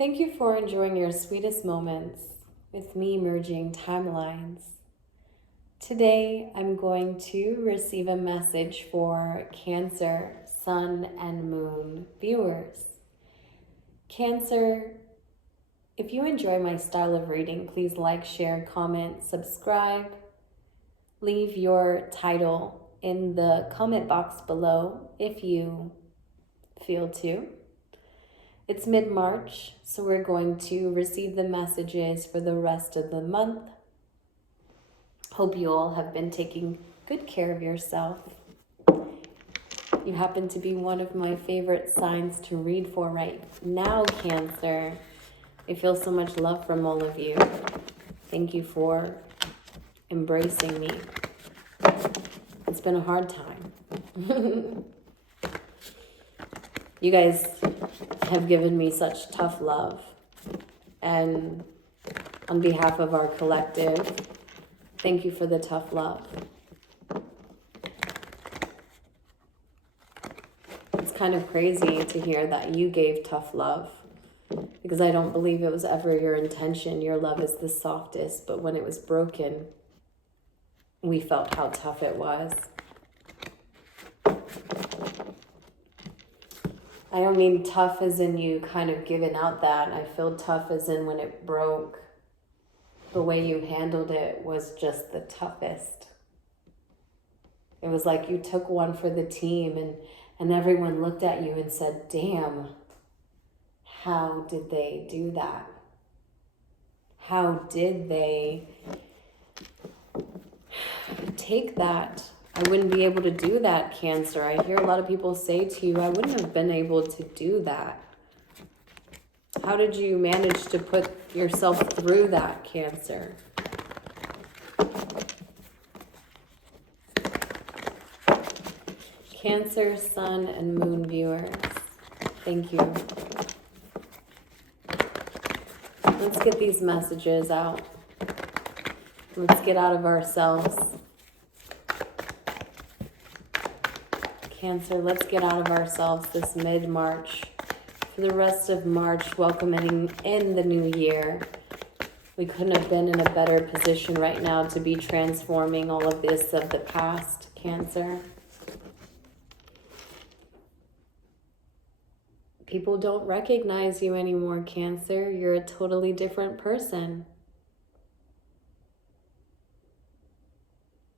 Thank you for enjoying your sweetest moments with me merging timelines. Today, I'm going to receive a message for Cancer, Sun, and Moon viewers. Cancer, if you enjoy my style of reading, please like, share, comment, subscribe. Leave your title in the comment box below if you feel to. It's mid-March, so we're going to receive the messages for the rest of the month. Hope you all have been taking good care of yourself. You happen to be one of my favorite signs to read for right now, Cancer. I feel so much love from all of you. Thank you for embracing me. It's been a hard time. You guys have given me such tough love. And on behalf of our collective, thank you for the tough love. It's kind of crazy to hear that you gave tough love, because I don't believe it was ever your intention. Your love is the softest, but when it was broken, we felt how tough it was. I don't mean tough as in you kind of giving out that. I feel tough as in when it broke, the way you handled it was just the toughest. It was like you took one for the team and everyone looked at you and said, damn, how did they do that? How did they take that? I wouldn't be able to do that, Cancer. I hear a lot of people say to you, I wouldn't have been able to do that. How did you manage to put yourself through that, Cancer? Cancer, Sun, and Moon viewers, thank you. Let's get these messages out. Let's get out of ourselves. Cancer, let's get out of ourselves this mid-March. For the rest of March, welcoming in the new year. We couldn't have been in a better position right now to be transforming all of this of the past, Cancer. People don't recognize you anymore, Cancer. You're a totally different person.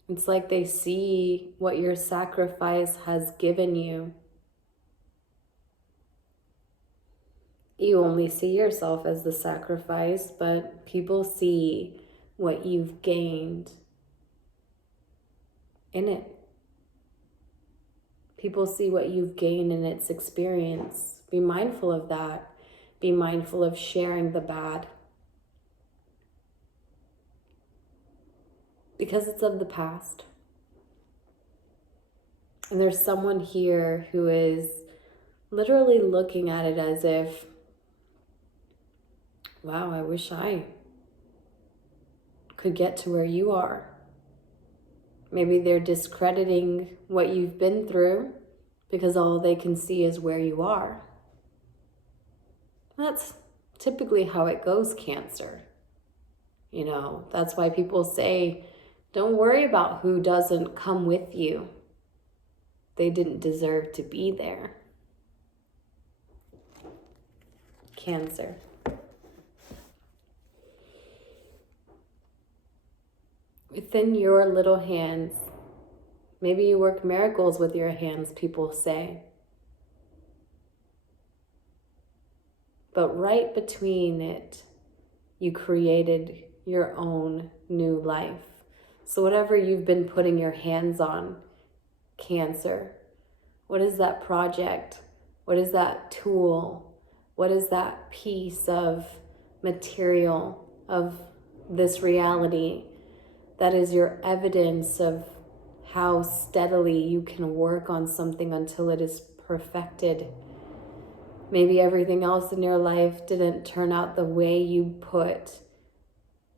It's like they see what your sacrifice has given you. You only see yourself as the sacrifice, but people see what you've gained in it. People see what you've gained in its experience. Be mindful of that. Be mindful of sharing the bad. Because it's of the past. And there's someone here who is literally looking at it as if, wow, I wish I could get to where you are. Maybe they're discrediting what you've been through because all they can see is where you are. That's typically how it goes, Cancer. You know, that's why people say, don't worry about who doesn't come with you. They didn't deserve to be there. Cancer. Within your little hands, maybe you work miracles with your hands, people say. But right between it, you created your own new life. So whatever you've been putting your hands on, Cancer, what is that project? What is that tool? What is that piece of material of this reality that is your evidence of how steadily you can work on something until it is perfected? Maybe everything else in your life didn't turn out the way you put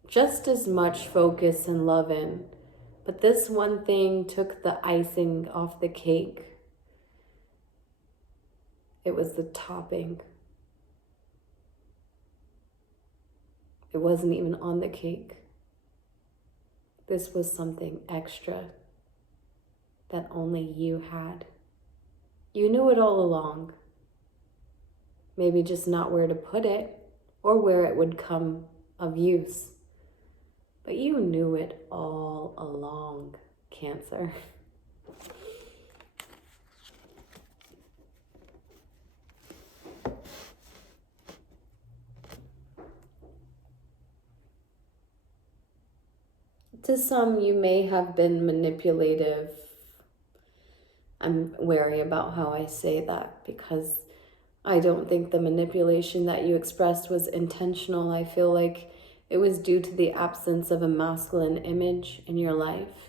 just as much focus and love in. But this one thing took the icing off the cake. It was the topping. It wasn't even on the cake. This was something extra that only you had. You knew it all along. Maybe just not where to put it or where it would come of use. But you knew it all along, Cancer. To some, you may have been manipulative. I'm wary about how I say that because I don't think the manipulation that you expressed was intentional. I feel like it was due to the absence of a masculine image in your life.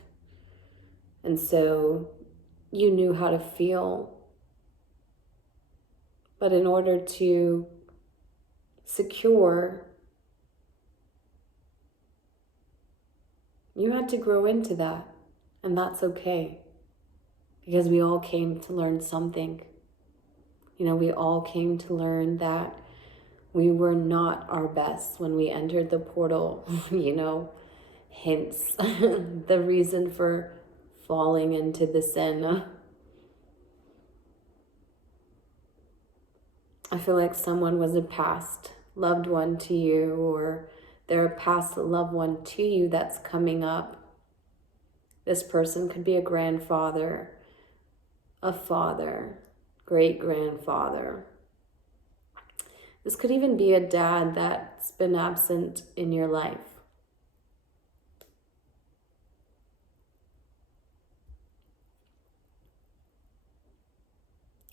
And so you knew how to feel. But in order to secure, you had to grow into that. And that's okay. Because we all came to learn something. You know, we all came to learn that we were not our best when we entered the portal, you know, hence the reason for falling into the sin. I feel like someone was a past loved one to you, or they're a past loved one to you that's coming up. This person could be a grandfather, a father, great-grandfather. This could even be a dad that's been absent in your life.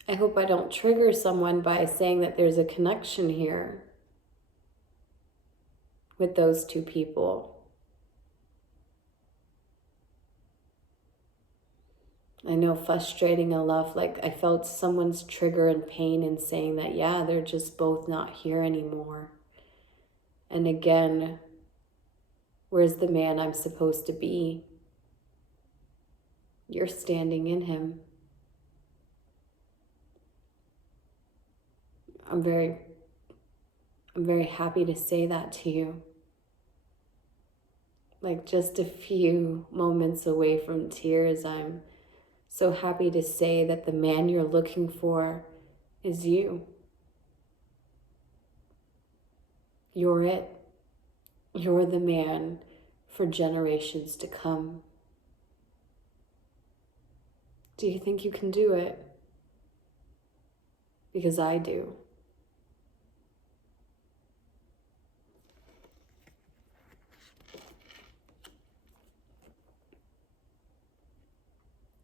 I hope I don't trigger someone by saying that there's a connection here with those two people. I know, frustrating enough, like I felt someone's trigger and pain in saying that, yeah, they're just both not here anymore. And again, where's the man I'm supposed to be? You're standing in him. I'm very happy to say that to you. Like just a few moments away from tears, I'm so happy to say that the man you're looking for is you. You're it. You're the man for generations to come. Do you think you can do it? Because I do.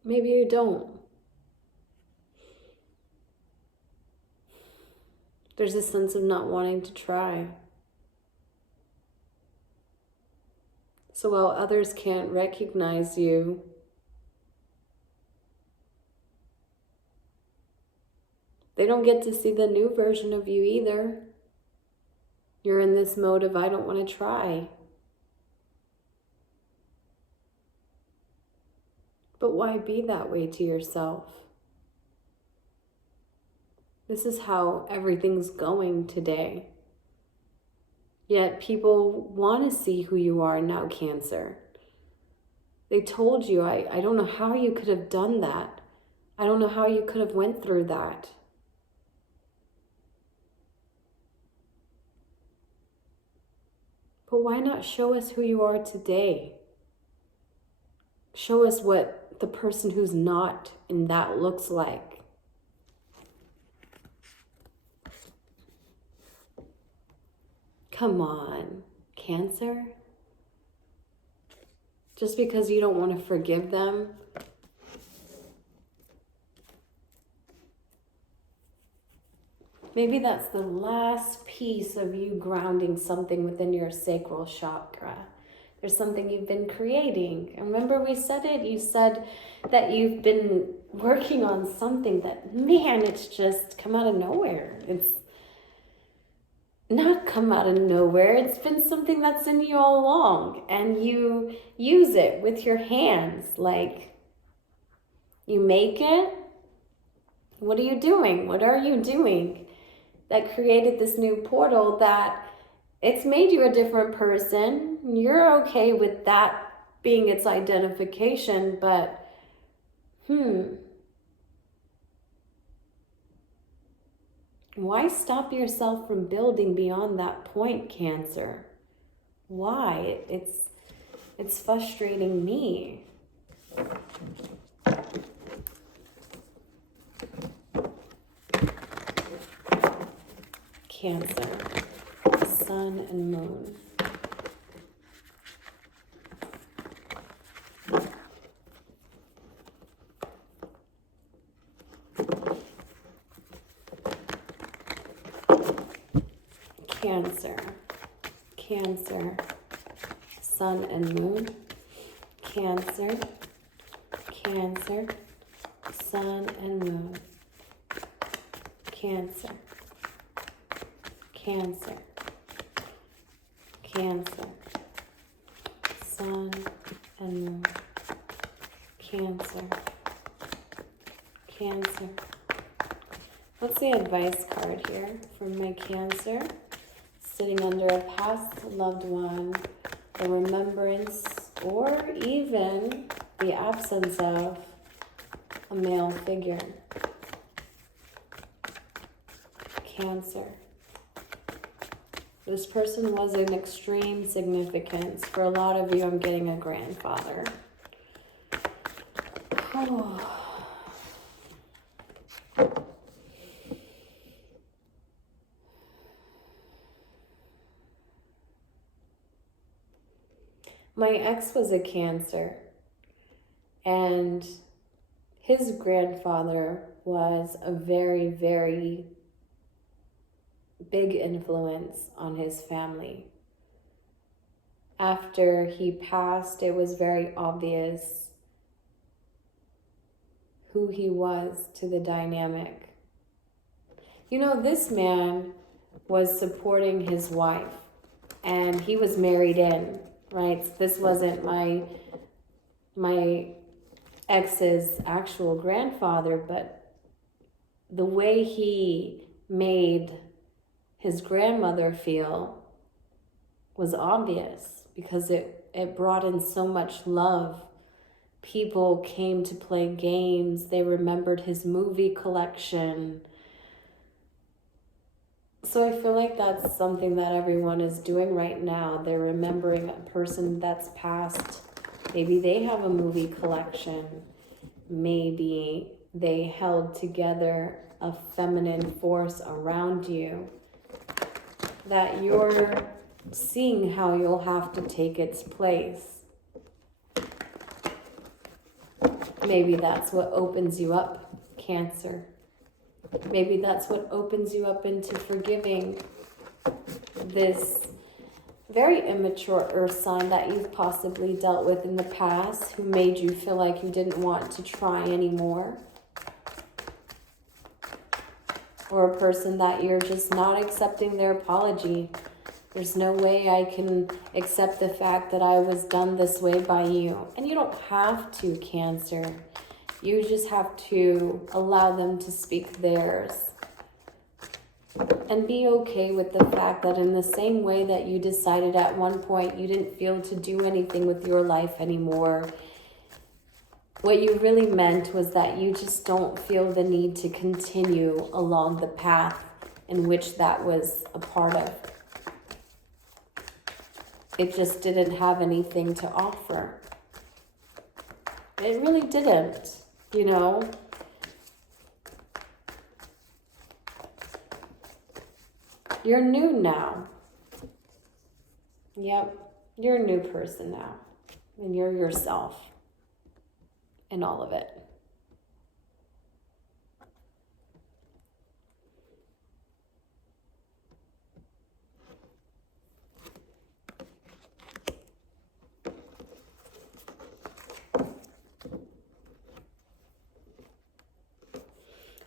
Maybe you don't. There's a sense of not wanting to try. So while others can't recognize you, they don't get to see the new version of you either. You're in this mode of, I don't want to try. But why be that way to yourself? This is how everything's going today. Yet people want to see who you are now, Cancer. They told you, I don't know how you could have done that. I don't know how you could have went through that. But why not show us who you are today? Show us what the person who's not in that looks like. Come on, Cancer. Just because you don't want to forgive them, maybe that's the last piece of you grounding something within your sacral chakra. There's something you've been creating. And remember we said it? You said that you've been working on something that, man, it's just come out of nowhere. It's not come out of nowhere. It's been something that's in you all along. And you use it with your hands. Like, you make it. What are you doing? What are you doing? That created this new portal that It's made you a different person. You're okay with that being its identification, but why stop yourself from building beyond that point, Cancer? Why? It's frustrating me. Cancer, sun and moon. Cancer, Cancer, sun and moon. Cancer, Cancer, sun and moon. Cancer, Cancer, Cancer, sun and moon. Cancer, Cancer. What's the advice card here from my Cancer? Sitting under a past loved one, the remembrance, or even the absence of a male figure. Cancer. This person was in extreme significance. For a lot of you, I'm getting a grandfather. Oh. My ex was a Cancer, and his grandfather was a very, very big influence on his family. After he passed, it was very obvious who he was to the dynamic. You know, this man was supporting his wife, and he was married in, right? This wasn't my ex's actual grandfather, but the way he made his grandmother feel was obvious because it brought in so much love. People came to play games. They remembered his movie collection. So I feel like that's something that everyone is doing right now. They're remembering a person that's passed. Maybe they have a movie collection. Maybe they held together a feminine force around you that you're seeing how you'll have to take its place. Maybe that's what opens you up, Cancer. Maybe that's what opens you up into forgiving this very immature earth sign that you've possibly dealt with in the past, who made you feel like you didn't want to try anymore. Or a person that you're just not accepting their apology. There's no way I can accept the fact that I was done this way by you. And you don't have to, Cancer. You just have to allow them to speak theirs. And be okay with the fact that in the same way that you decided at one point you didn't feel to do anything with your life anymore, what you really meant was that you just don't feel the need to continue along the path in which that was a part of. It just didn't have anything to offer. It really didn't, you know? You're new now. Yep, you're a new person now. And you're yourself in all of it.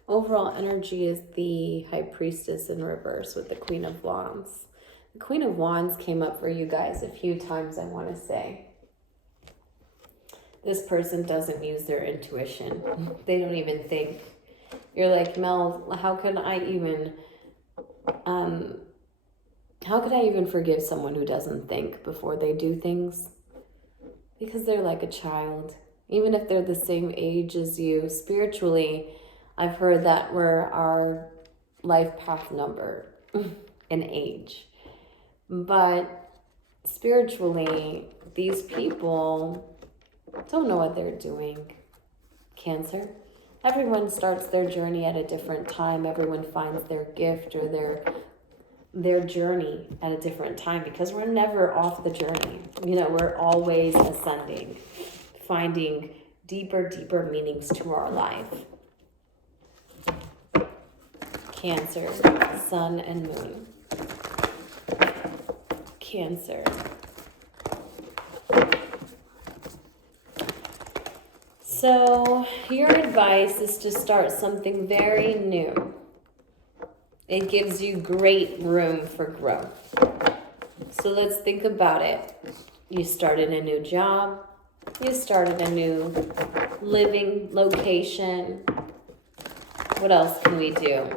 Overall energy is the High Priestess in reverse with the Queen of Wands. The Queen of Wands came up for you guys a few times, I want to say. This person doesn't use their intuition. They don't even think. You're like, Mel, how can I even How could I even forgive someone who doesn't think before they do things? Because they're like a child. Even if they're the same age as you, spiritually, I've heard that we're our life path number in age. But spiritually, these people don't know what they're doing. Cancer. Everyone starts their journey at a different time. Everyone finds their gift or their journey at a different time, because we're never off the journey. You know, we're always ascending, finding deeper meanings to our life. Cancer, sun and moon. Cancer. So your advice is to start something very new. It gives you great room for growth. So let's think about it. You started a new job. You started a new living location. What else can we do?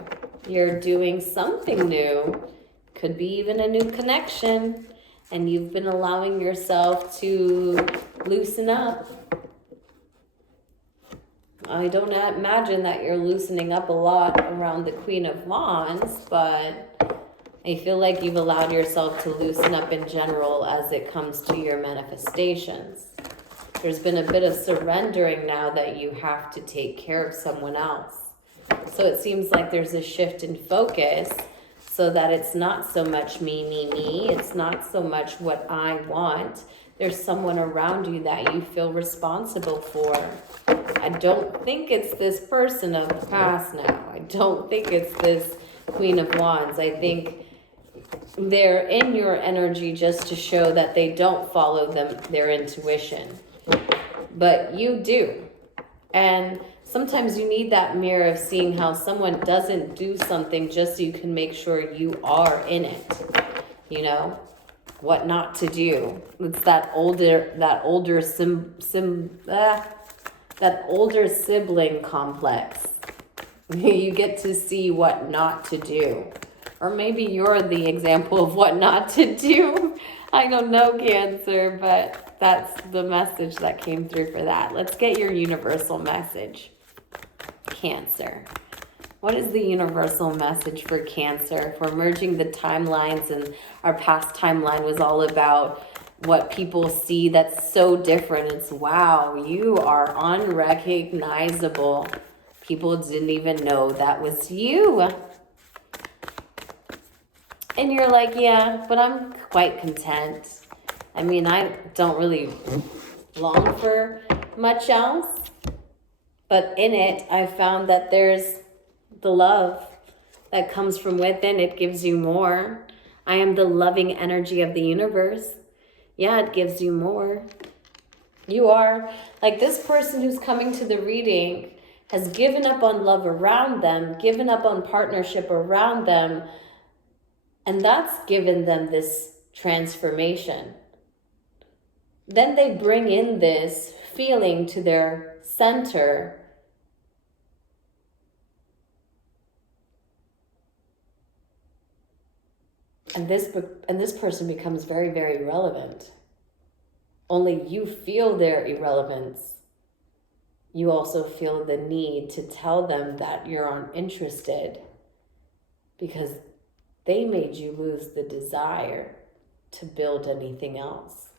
You're doing something new. Could be even a new connection. And you've been allowing yourself to loosen up. I don't imagine that you're loosening up a lot around the Queen of Wands, but I feel like you've allowed yourself to loosen up in general as it comes to your manifestations. There's been a bit of surrendering now that you have to take care of someone else. So it seems like there's a shift in focus so that it's not so much me. It's not so much what I want. There's someone around you that you feel responsible for. I don't think it's this person of the past now. I don't think it's this Queen of Wands. I think they're in your energy just to show that they don't follow their intuition. But you do. And sometimes you need that mirror of seeing how someone doesn't do something just so you can make sure you are in it. You know? What not to do. It's that older sibling complex. You get to see what not to do. Or maybe you're the example of what not to do. I don't know, Cancer, but that's the message that came through for that. Let's get your universal message. Cancer. What is the universal message for Cancer? For merging the timelines, and our past timeline was all about what people see that's so different. It's, wow, you are unrecognizable. People didn't even know that was you. And you're like, yeah, but I'm quite content. I mean, I don't really long for much else. But in it, I found that there's the love that comes from within. It gives you more. I am the loving energy of the universe. Yeah, it gives you more. You are like this person who's coming to the reading has given up on love around them, given up on partnership around them, and that's given them this transformation. Then they bring in this feeling to their center. And this person becomes very, very relevant. Only you feel their irrelevance. You also feel the need to tell them that you're uninterested because they made you lose the desire to build anything else.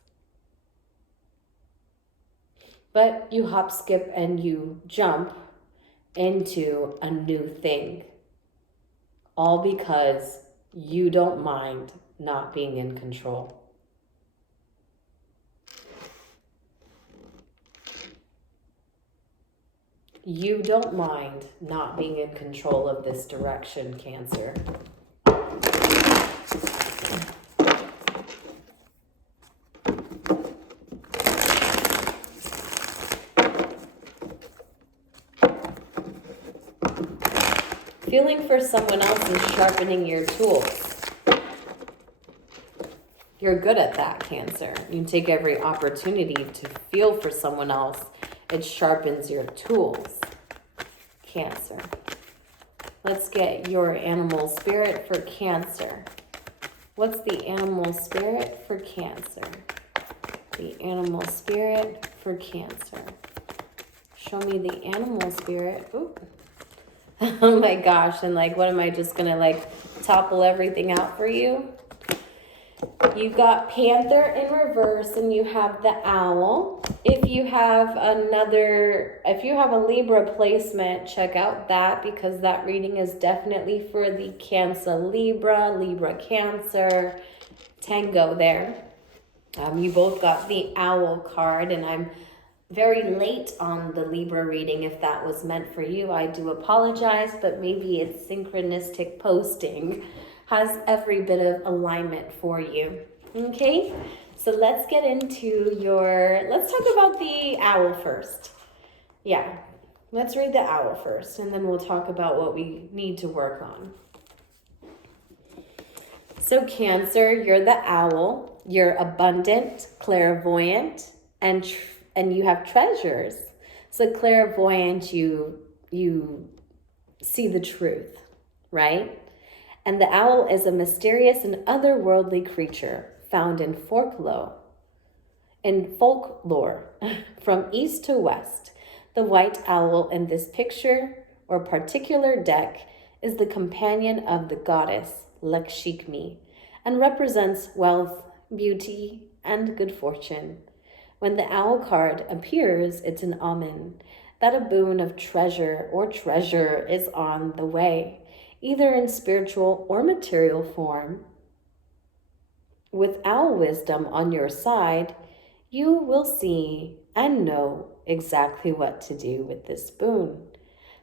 But you hop, skip, and you jump into a new thing. All because you don't mind not being in control. You don't mind not being in control of this direction, Cancer. Feeling for someone else is sharpening your tools. You're good at that, Cancer. You take every opportunity to feel for someone else. It sharpens your tools, Cancer. Let's get your animal spirit for Cancer. What's the animal spirit for Cancer? The animal spirit for Cancer. Show me the animal spirit. Ooh. Oh my gosh. And like, what am I just going to like topple everything out for you? You've got Panther in reverse and you have the owl. If you have a Libra placement, check out that because that reading is definitely for the Cancer Libra, Libra Cancer, tango there. You both got the owl card and I'm very late on the Libra reading. If that was meant for you, I do apologize, but maybe it's synchronistic posting has every bit of alignment for you. Okay, so let's get into let's talk about the owl first. Yeah, let's read the owl first, and then we'll talk about what we need to work on. So Cancer, you're the owl. You're abundant, clairvoyant, and you have treasures. So clairvoyant, you see the truth, right? And the owl is a mysterious and otherworldly creature found in folklore. From east to west, the white owl in this picture or particular deck is the companion of the goddess Lakshmi and represents wealth, beauty, and good fortune. When the owl card appears, it's an omen that a boon of treasure is on the way, either in spiritual or material form. With owl wisdom on your side, you will see and know exactly what to do with this boon,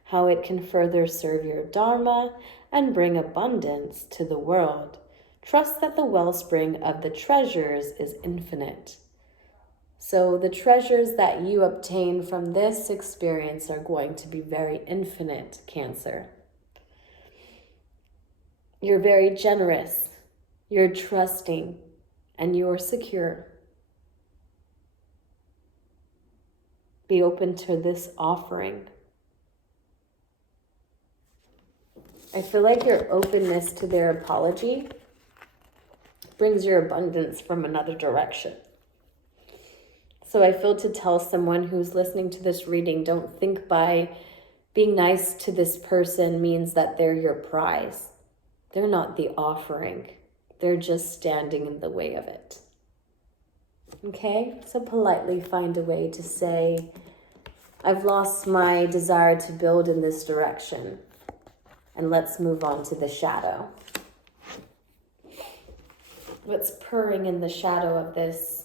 how it can further serve your dharma and bring abundance to the world. Trust that the wellspring of the treasures is infinite. So the treasures that you obtain from this experience are going to be very infinite, Cancer. You're very generous, you're trusting, and you're secure. Be open to this offering. I feel like your openness to their apology brings your abundance from another direction. So I feel to tell someone who's listening to this reading, don't think by being nice to this person means that they're your prize. They're not the offering. They're just standing in the way of it. Okay? So politely find a way to say, I've lost my desire to build in this direction. And let's move on to the shadow. What's purring in the shadow of this?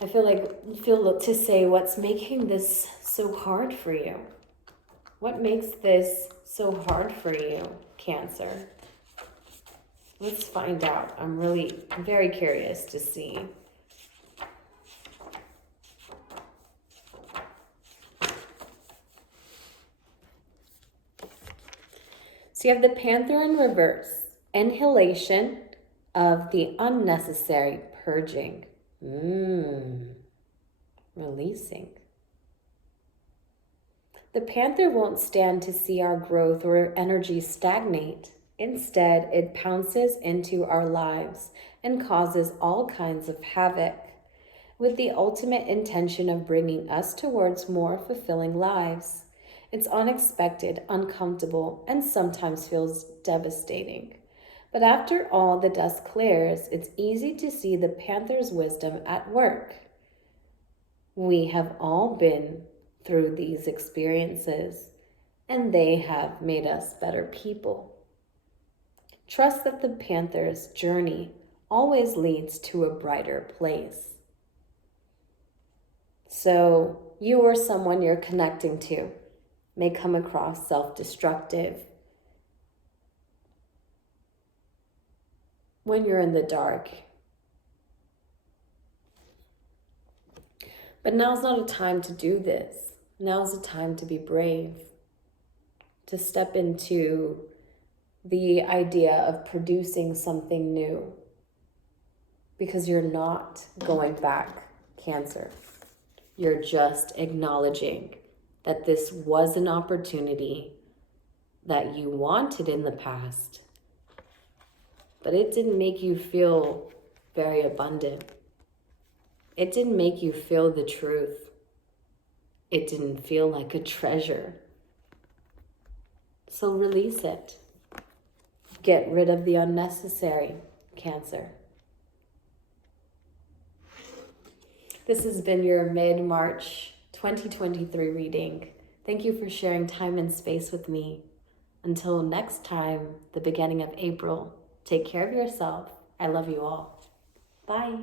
I feel to say, what's making this so hard for you? What makes this so hard for you, Cancer? Let's find out. I'm very curious to see. So you have the Panther in reverse. Annihilation of the unnecessary purging. Releasing. The Panther won't stand to see our growth or energy stagnate. Instead, it pounces into our lives and causes all kinds of havoc, with the ultimate intention of bringing us towards more fulfilling lives. It's unexpected, uncomfortable, and sometimes feels devastating. But after all the dust clears, it's easy to see the Panther's wisdom at work. We have all been through these experiences, and they have made us better people. Trust that the Panther's journey always leads to a brighter place. So you or someone you're connecting to may come across self-destructive when you're in the dark. But now's not a time to do this. Now's a time to be brave, to step into the idea of producing something new, because you're not going back, Cancer. You're just acknowledging that this was an opportunity that you wanted in the past, but it didn't make you feel very abundant. It didn't make you feel the truth. It didn't feel like a treasure. So release it. Get rid of the unnecessary, Cancer. This has been your mid-March 2023 reading. Thank you for sharing time and space with me. Until next time, the beginning of April, take care of yourself. I love you all. Bye.